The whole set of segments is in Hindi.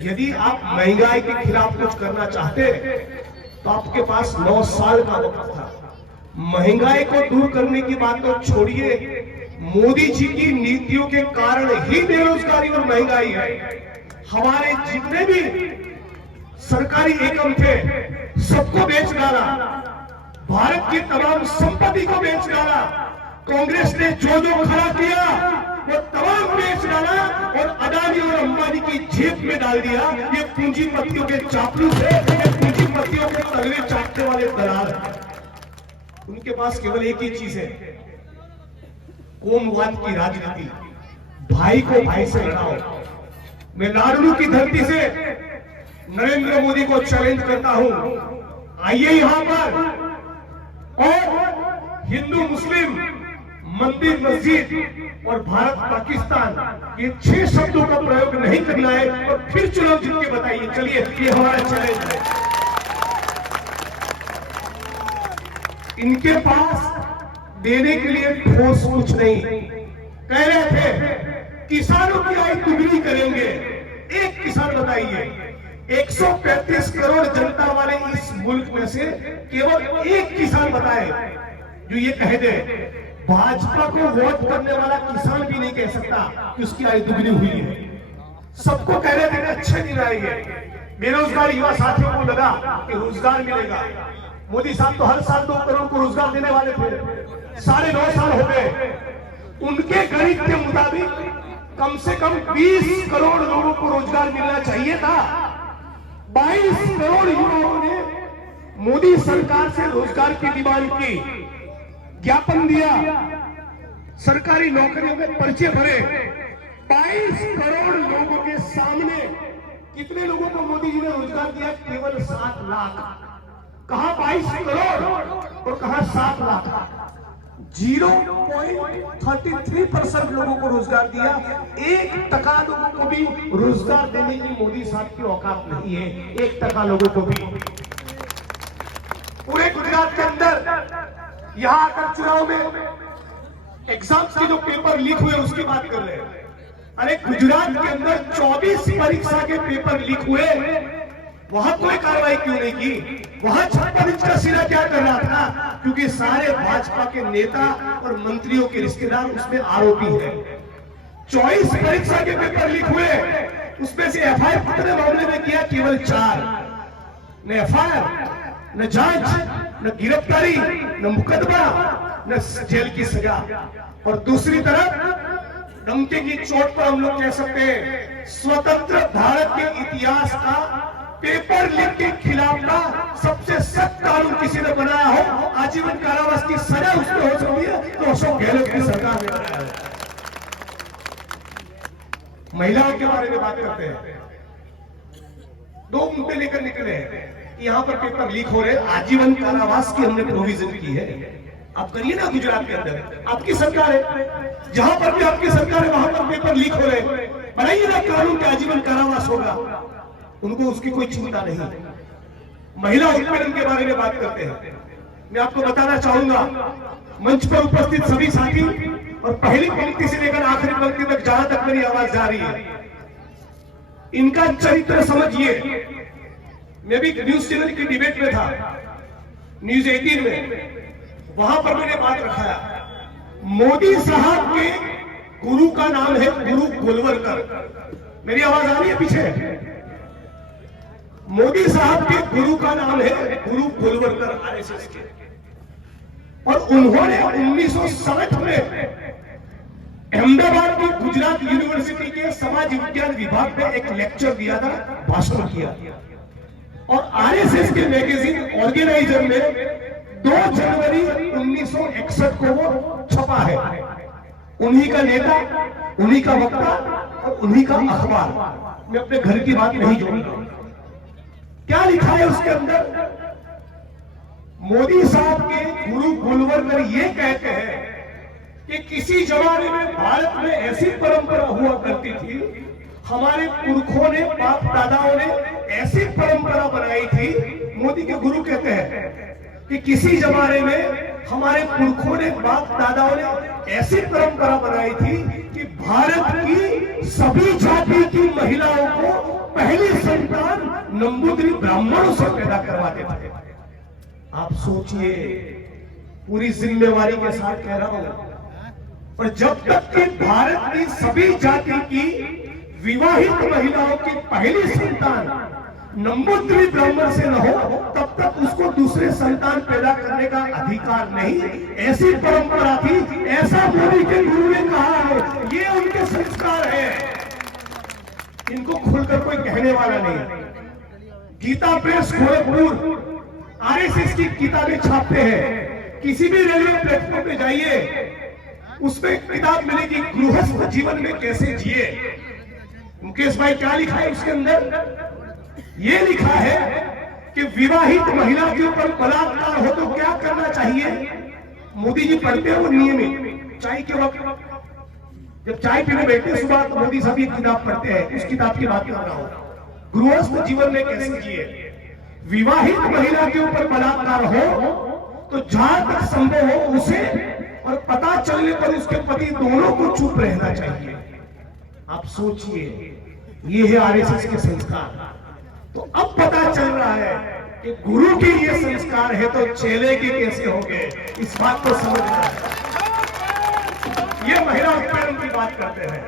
यदि आप महंगाई के खिलाफ कुछ करना चाहते तो आपके पास 9 साल का वक्त था। महंगाई को दूर करने की बात तो छोड़िए, मोदी जी की नीतियों के कारण ही बेरोजगारी और महंगाई है। हमारे जितने भी सरकारी एकम थे सबको बेच डाला, भारत की तमाम संपत्ति को बेच डाला। कांग्रेस ने जो जो खड़ा किया वो तमाम बेच डाला और अदानी और अंबानी की जेब में डाल दिया। ये पूंजीपतियों के चापलूस है, ये पूंजीपतियों के तगड़े चाटने वाले दलाल हैं। उनके पास केवल एक ही चीज है, कोमवाद की राजनीति। भाई को भाई से लड़ाओ। मैं नारनू की धरती से नरेंद्र मोदी को चैलेंज करता हूं, आइए यहां पर और हिंदू मुस्लिम, मंदिर मस्जिद और भारत पाकिस्तान ये 6 शब्दों का प्रयोग नहीं करना है और फिर चुनाव जीत के बताइए। चलिए, ये हमारा चैलेंज है। इनके पास देने के लिए ठोस कुछ नहीं। कह रहे थे किसानों की आय दुगनी करेंगे। एक किसान बताइए, 135 करोड़ जनता वाले इस मुल्क में से केवल एक किसान बताए जो ये कह दे। भाजपा को वोट करने वाला किसान भी नहीं कह सकता कि उसकी आय दुगनी हुई है। सबको कह रहे थे अच्छे दिन आएंगे, बेरोजगार युवा साथियों को लगा कि रोजगार मिलेगा। मोदी साहब तो हर साल 2 करोड़ को रोजगार देने वाले थे, 9.5 साल हो गए। उनके गणित के मुताबिक कम से कम 20 करोड़ लोगों को रोजगार मिलना चाहिए था। 22 करोड़ युवाओं ने मोदी सरकार से रोजगार की डिमांड की, ज्ञापन दिया, सरकारी नौकरियों में पर्चे भरे। 22 करोड़ लोगों के सामने कितने लोगों को मोदी जी ने रोजगार दिया? केवल 7 लाख। कहां 22 करोड़ और कहां 7 लाख? 0.33% लोगों को रोजगार दिया। 1% लोगों को भी रोजगार देने की मोदी साहब की औकात नहीं है। 1% लोगों को भी। पूरे गुजरात के अंदर यहां आकर चुनाव में एग्जाम्स के जो पेपर लीक हुए उसकी बात कर रहे हैं। अरे गुजरात के अंदर 24 परीक्षा के पेपर लीक हुए, वहां कोई कार्रवाई क्यों नहीं की? वहां 56 इंच का सिरा क्या कर रहा था? क्योंकि सारे भाजपा के नेता और मंत्रियों के रिश्तेदार उसमें आरोपी हैं। 24 परीक्षा के पेपर लीक हुए, उसमें से एफआईआर कितने मामले में किया? केवल 4। न एफआईआर, न जांच, न गिरफ्तारी, न मुकदमा, न जेल की सजा। और दूसरी तरफ डंके की चोट पर हम लोग कह सकते हैं स्वतंत्र भारत के इतिहास का पेपर लीक के खिलाफ का सबसे सख्त कानून किसी ने बनाया हो, आजीवन कारावास की सजा उसमें हो सकती है, तो अशोक गहलोत की सरकार ने बनाया है। महिलाओं के बारे में बात करते हैं, 2 मुद्दे लेकर निकले हैं। यहां पर पेपर लीक हो रहे, आजीवन कारावास की हमने प्रोविजन की है। आप करिए ना गुजरात के अंदर, आपकी सरकार है, जहां पर भी आपकी सरकार है वहां पर पेपर लीक हो रहे, बनाइए ना कानून के आजीवन कारावास होगा। उनको उसकी कोई चिंता नहीं। महिला उत्पीड़न के बारे में बात करते हैं। मैं आपको बताना चाहूंगा, मंच पर उपस्थित सभी साथी और पहली पंक्ति से लेकर आखिरी पंक्ति तक जहां तक मेरी आवाज जा रही है, इनका चरित्र समझिए। मैं भी न्यूज चैनल की डिबेट में था, न्यूज 18 में, वहां पर मैंने बात रखा। मोदी साहब के गुरु का नाम है गुरु गोलवलकर। मेरी आवाज आ रही है पीछे? मोदी साहब के गुरु का नाम है गुरु गोलवलकर, आरएसएस के। और उन्होंने 1960 में अहमदाबाद की गुजरात यूनिवर्सिटी के समाज विज्ञान विभाग में एक लेक्चर दिया था, भाषण किया। और आरएसएस के मैगजीन ऑर्गेनाइजर में 2 जनवरी 1961 को वो छपा है। उन्हीं का नेता, उन्हीं का वक्ता और उन्हीं का अखबार। मैं अपने घर की बात नहीं जोड़ूंगा। क्या लिखा है उसके अंदर? मोदी साहब के गुरु गोलवलकर ये कहते हैं कि किसी जमाने में भारत में ऐसी परंपरा हुआ करती थी, हमारे पुरखों ने, बाप दादाओं ने ऐसी परंपरा बनाई थी। मोदी के गुरु कहते हैं कि किसी जमाने में हमारे पुरखों ने, बाप दादाओं ने ऐसी परंपरा बनाई थी कि भारत की सभी जाति की महिलाओं को पहली संतान नंबूद्री ब्राह्मणों से पैदा करवाते थे। आप सोचिए, पूरी जिम्मेवारी के साथ कह रहा हूं, पर जब तक कि भारत की सभी जाति की विवाहित महिलाओं की पहली संतान नंबूद्री ब्राह्मण से न हो, तब तक उसको दूसरे संतान पैदा करने का अधिकार नहीं। ऐसी परंपरा थी, ऐसा मोदी के गुरु ने कहा है, ये उनके संस्कार है, इनको खुलकर कोई कहने वाला नहीं। गीता प्रेस गोरखपुर आरएसएस की किताबें छापते हैं, किसी भी रेलवे प्लेटफॉर्म पे जाइए, उसमें किताब मिलेगी गृहस्थ जीवन में कैसे जिए। मुकेश भाई क्या लिखा है उसके अंदर? ये लिखा है कि विवाहित महिला के ऊपर बलात्कार हो तो क्या करना चाहिए। मोदी जी पढ़ते हैं वो नियमित चाय के वक्त, जब चाय पीने बैठते सुबह, तो मोदी साहब ये किताब पढ़ते हैं, उस किताब की बात कर रहा हूं, गृहस्थ जीवन में कैसे जिए। विवाहित महिला के ऊपर बलात्कार हो तो जहां तक संभव हो उसे, और पता चलने पर उसके पति दोनों को चुप रहना चाहिए। आप सोचिए, ये है आरएसएस के संस्कार। तो अब पता चल रहा है कि गुरु के ये संस्कार है तो चेले के कैसे होंगे, इस बात को समझना है। ये महिला उत्पीड़न की बात करते हैं।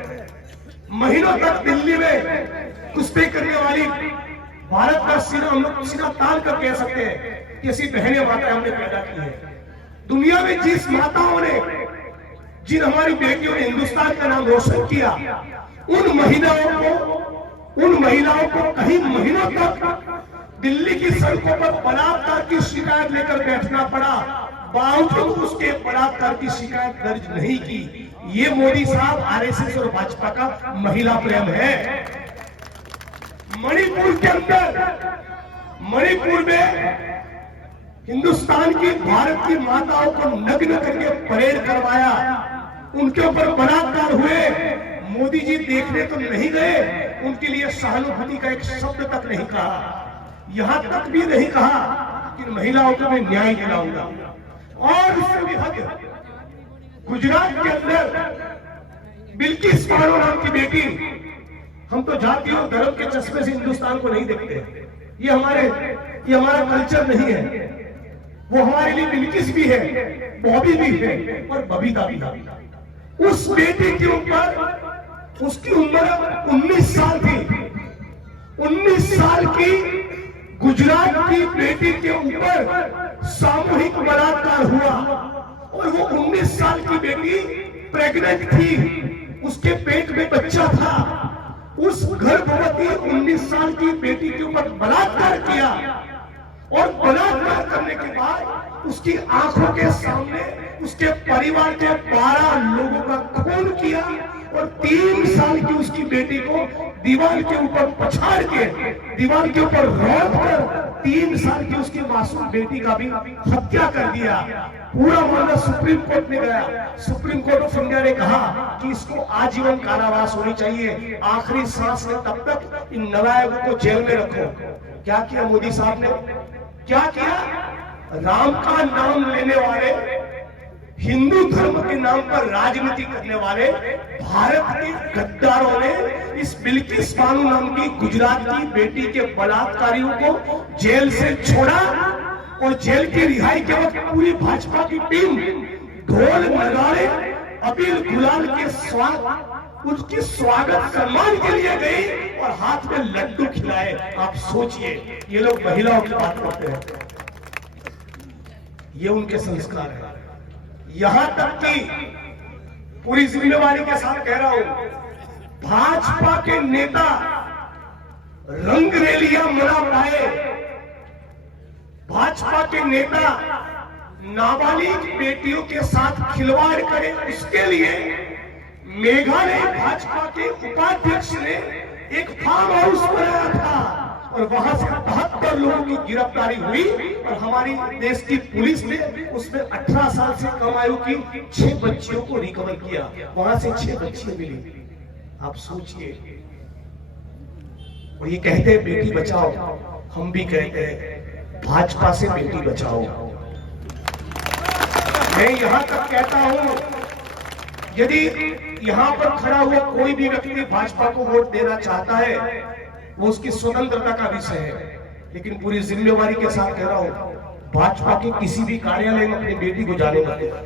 महीनों तक दिल्ली में कुश्ती करने वाली भारत का सीना, हम लोग सीना तान कर कह सकते हैं कि ऐसी बहनें माताएं हमने पैदा की है। दुनिया में जिस माताओं ने, जिन हमारी बेटियों ने हिंदुस्तान का नाम रोशन किया, उन महिलाओं को कई महीनों तक दिल्ली की सड़कों पर बलात्कार की शिकायत लेकर बैठना पड़ा, बावजूद उसके बलात्कार की शिकायत दर्ज नहीं की। ये मोदी साहब, आरएसएस और भाजपा का महिला प्रेम है। मणिपुर के अंदर, मणिपुर में हिंदुस्तान की, भारत की माताओं को नग्न करके परेड करवाया, उनके ऊपर बलात्कार हुए। मोदी जी देखने तो नहीं गए, उनके लिए सहानुभूति का एक शब्द तक नहीं कहा, यहां तक भी नहीं कहा कि महिलाओं को मैं न्याय दिलाऊंगा। और इससे भी हद, गुजरात के अंदर बिल्किस बानो नाम की बेटी, हम तो जाति और धर्म के चश्मे से हिंदुस्तान को नहीं देखते, ये हमारा कल्चर नहीं है। वो हमारे लिए बिल्किस भी है, बॉबी भी है और बबीता भी है। उस बेटी के ऊपर, उसकी उम्र 19 साल थी, 19 साल की गुजरात की बेटी के ऊपर सामूहिक बलात्कार हुआ। और वो 19 साल की बेटी प्रेग्नेंट थी, उसके पेट में बच्चा था। उस गर्भवती 19 साल की बेटी के ऊपर बलात्कार किया, और बलात्कार करने के बाद उसकी आंखों के सामने उसके परिवार के 12 लोगों का खून किया, और 3 साल की उसकी बेटी को दीवार के ऊपर पछाड़ के, दीवार के ऊपर रौंद कर 3 साल की उसकी मासूम बेटी का भी हत्या कर दिया। पूरा मामला सुप्रीम कोर्ट में गया। सुप्रीम कोर्ट ऑफ इंडिया ने कहा कि इसको आजीवन कारावास होनी चाहिए, आखिरी सांस में तब तक इन नालायकों को जेल में रखो। क्या किया मोदी साहब ने? क्या किया? राम का नाम लेने वाले, हिंदू धर्म के नाम पर राजनीति करने वाले भारत के गद्दारों ने इस बिल्किस बानो नाम की गुजरात की बेटी के बलात्कारियों को जेल से छोड़ा, और जेल की रिहाई के वक्त पूरी भाजपा की टीम ढोल नगाड़े, अबीर गुलाल के उसकी स्वागत सम्मान के लिए गई और हाथ में लड्डू खिलाए। आप सोचिए, ये लोग महिलाओं की बात करते हैं, ये उनके संस्कार है। यहां तक कि पूरी जिम्मेवारी के साथ कह रहा हूं, भाजपा के नेता रंग रैलियां मना पाए, भाजपा के नेता नाबालिग बेटियों के साथ खिलवाड़ करें, उसके लिए मेघालय भाजपा के उपाध्यक्ष ने एक फार्म हाउस बनाया था, और वहां से 72 लोगों की गिरफ्तारी हुई, और हमारी देश की पुलिस ने उसमें 18 साल से कम आयु की 6 बच्चियों को रिकवर किया। वहां से 6 बच्चियां मिली। आप सोचिए, और ये कहते हैं बेटी बचाओ, हम भी कहते हैं भाजपा से बेटी बचाओ। मैं यहां तक कहता हूं, यदि यहां पर खड़ा हुआ कोई भी व्यक्ति भाजपा को वोट देना चाहता है, वो उसकी स्वतंत्रता का विषय है, लेकिन पूरी जिम्मेवारी के साथ कह रहा हूं, भाजपा के किसी भी कार्यालय में अपनी बेटी को जाने मत देना।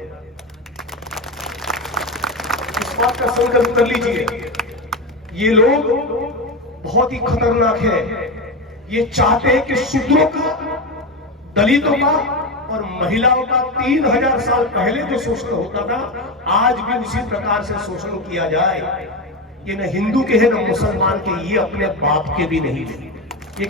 इस बात का संकल्प कर लीजिए। ये लोग बहुत ही खतरनाक है। ये चाहते हैं कि शूद्रों का, दलितों का और महिलाओं का 3000 साल पहले जो शोषण होता था, आज भी उसी प्रकार से शोषण किया जाए। ये न हिंदू के हैं न मुसलमान के, ये अपने बाप के भी नहीं है। ये